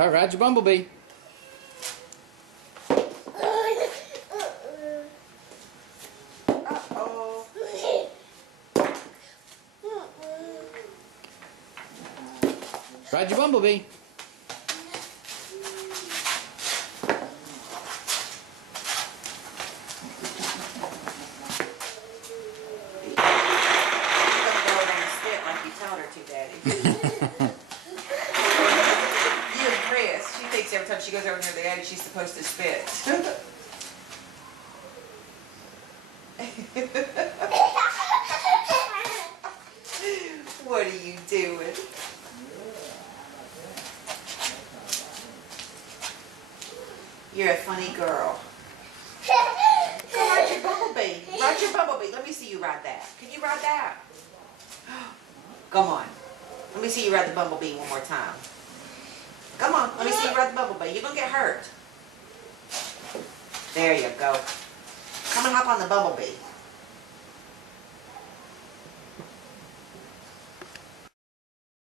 All right, ride your bumblebee. Uh-oh. Ride your bumblebee. You and Chris, she thinks every time she goes over near the attic she's supposed to spit. What are you doing? You're a funny girl. Go ride your bumblebee. Ride your bumblebee. Let me see you ride that. Can you ride that? Come on. Let me see you ride the bumblebee one more time. Come on. Let me see you ride the bumblebee. You're going to get hurt. There you go. Come and hop on the bumblebee.